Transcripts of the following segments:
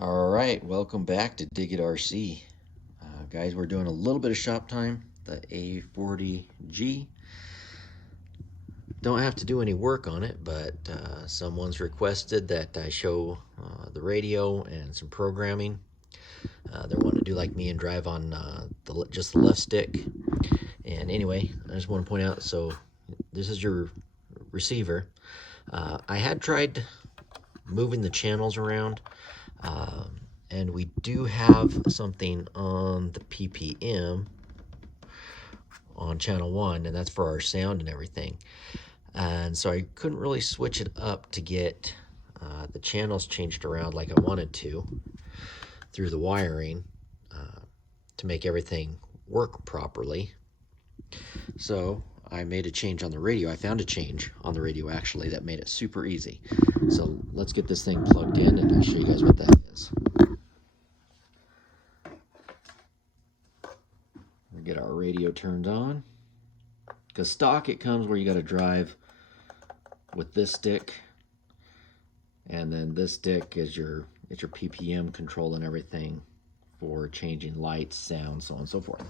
All right, welcome back to Dig It RC. Guys, we're doing a little bit of shop time, the A40G. Don't have to do any work on it, but someone's requested that I show the radio and some programming. They're wanting to do like me and drive on just the left stick. And anyway, I just want to point out, so this is your receiver. I had tried moving the channels around. And we do have something on the PPM on channel 1, and that's for our sound and everything. And so I couldn't really switch it up to get the channels changed around like I wanted to through the wiring to make everything work properly. So I made a change on the radio. I found a change on the radio actually that made it super easy. So let's get this thing plugged in and I'll show you guys what that is. We get our radio turned on. Because stock it comes where you got to drive with this stick, and then this stick is your PPM control and everything for changing lights, sound, so on and so forth.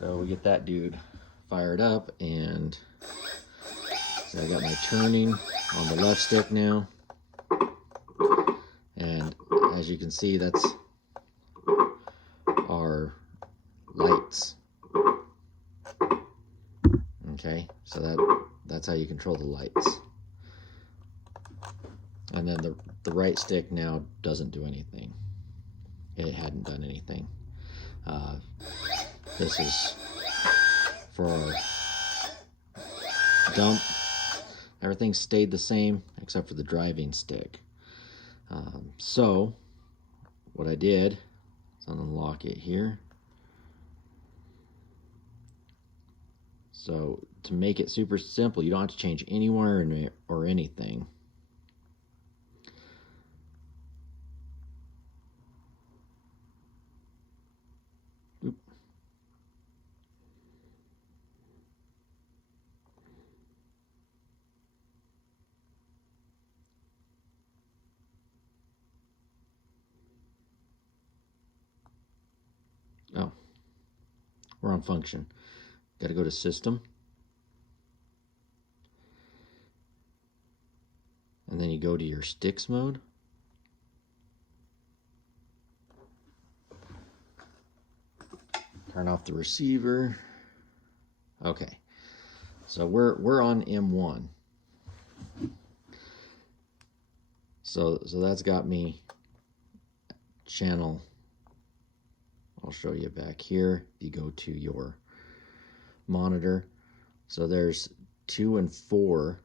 So we get that dude fired up, and so I got my turning on the left stick now, and as you can see, that's our lights. Okay, so that's how you control the lights. And then the right stick now doesn't do anything. It hadn't done anything. This is for our dump. Everything stayed the same except for the driving stick. So what I did is unlock it here. So to make it super simple, you don't have to change any wiring or anything. Oop. Oh, we're on function. Got to go to system. And then you go to your sticks mode. Turn off the receiver. Okay. So we're on M1. So that's got me channel. I'll show you back here. You go to your monitor. So there's 2 and 4.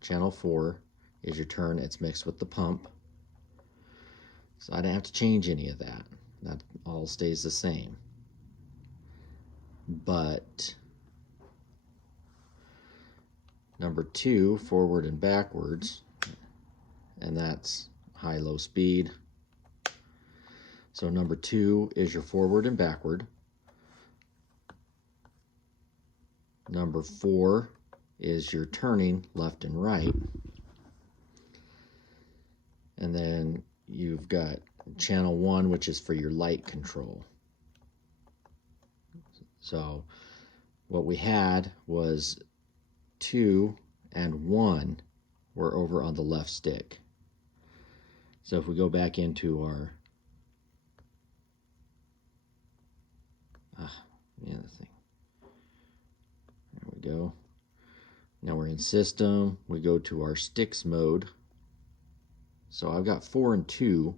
Channel 4 is your turn. It's mixed with the pump. So I didn't have to change any of that. That all stays the same. But number 2, forward and backwards, and that's high-low speed. So number 2 is your forward and backward. Number 4 is your turning left and right. And then you've got channel 1, which is for your light control. So what we had was 2 and 1 were over on the left stick. So if we go back into our the other thing. There we go. Now we're in system. We go to our sticks mode. So I've got 4 and 2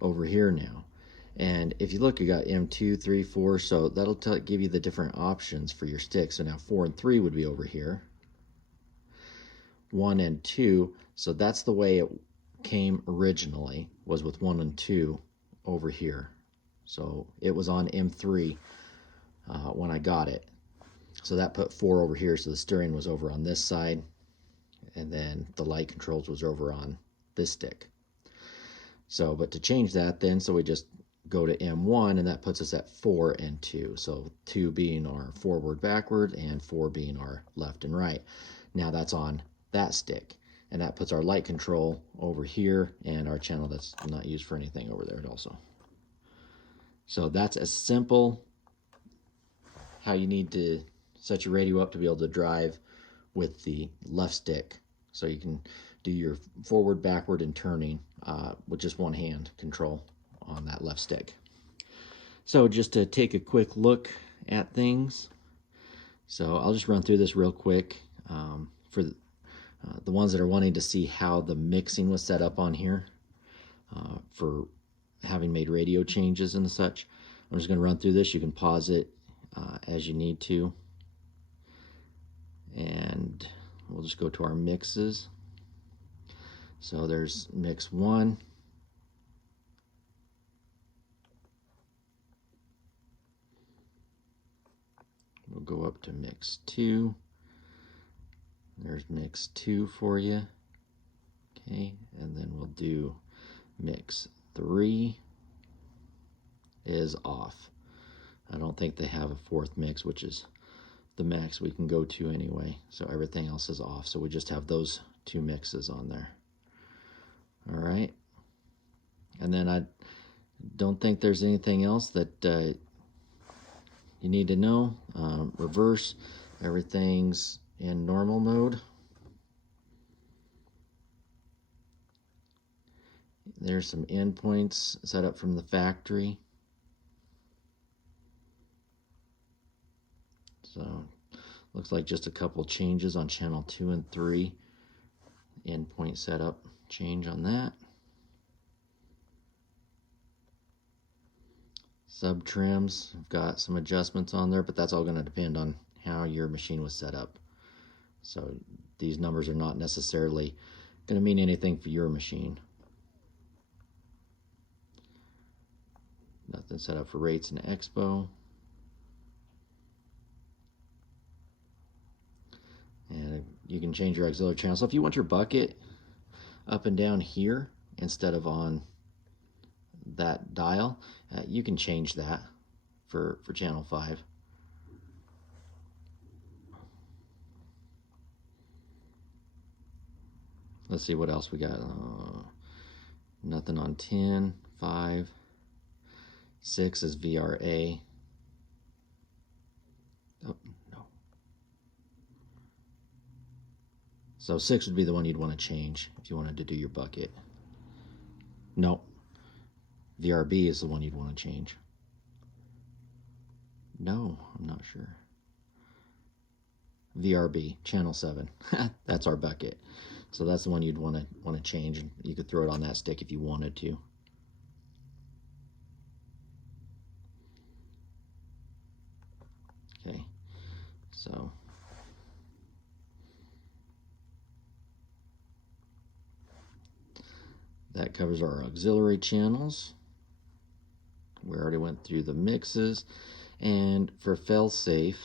over here now. And if you look, you got M2, 3, 4. So that'll give you the different options for your sticks. So now 4 and 3 would be over here. 1 and 2. So that's the way it came originally, was with 1 and 2 over here. So it was on M3 when I got it. So that put 4 over here, so the steering was over on this side, and then the light controls was over on this stick. So, but to change that then, so we just go to M1, and that puts us at 4 and 2. So 2 being our forward, backward, and 4 being our left and right. Now that's on that stick, and that puts our light control over here and our channel that's not used for anything over there also. So that's as simple how you need to set your radio up to be able to drive with the left stick. So you can do your forward, backward, and turning with just one hand control on that left stick. So just to take a quick look at things, so I'll just run through this real quick for the ones that are wanting to see how the mixing was set up on here for having made radio changes and such. I'm just going to run through this. You can pause it as you need to, and we'll just go to our mixes. So there's mix 1. We'll go up to mix 2. There's mix 2 for you. Okay, and then we'll do mix 3 is off. I don't think they have a 4th mix, which is the max we can go to anyway. So everything else is off. So we just have those 2 mixes on there. All right. And then I don't think there's anything else that you need to know. Reverse, everything's in normal mode. There's some endpoints set up from the factory. So looks like just a couple changes on channel 2 and 3. Endpoint setup change on that. Sub trims, I've got some adjustments on there, but that's all going to depend on how your machine was set up. So these numbers are not necessarily going to mean anything for your machine. Nothing set up for rates and expo. And you can change your auxiliary channel. So if you want your bucket up and down here instead of on that dial, you can change that for channel 5. Let's see what else we got. Nothing on 10, 5, 6 is VRA. Oh, no. So 6 would be the one you'd want to change if you wanted to do your bucket. No. VRB is the one you'd want to change. No, I'm not sure. VRB, channel 7. That's our bucket. So that's the one you'd want to change. You could throw it on that stick if you wanted to. Okay, so that covers our auxiliary channels. We already went through the mixes. And for fail-safe,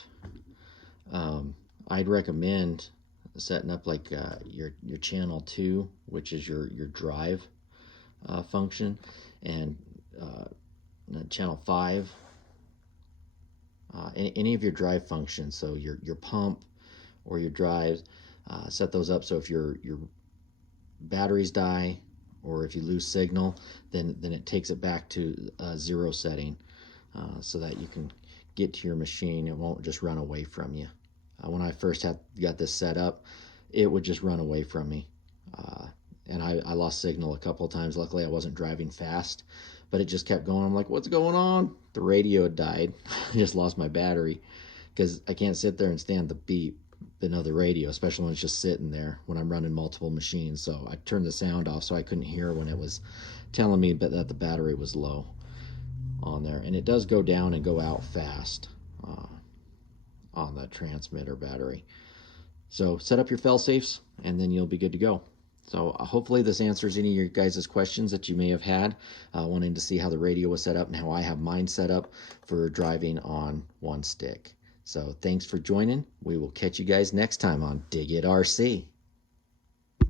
I'd recommend setting up like your channel 2, which is your drive function, and channel 5, any of your drive functions. So your pump or your drives, set those up so if your batteries die or if you lose signal, then it takes it back to 0 setting, so that you can get to your machine. It won't just run away from you. When I first got this set up, it would just run away from me, and I lost signal a couple of times. Luckily I wasn't driving fast, but it just kept going. I'm like, what's going on? The radio had died. I just lost my battery, because I can't sit there and stand the beep of the radio, especially when it's just sitting there when I'm running multiple machines. So I turned the sound off so I couldn't hear when it was telling me that the battery was low on there. And it does go down and go out fast on the transmitter battery. So set up your fail-safes and then you'll be good to go. So hopefully this answers any of your guys' questions that you may have had, wanting to see how the radio was set up and how I have mine set up for driving on one stick. So thanks for joining. We will catch you guys next time on Dig It RC.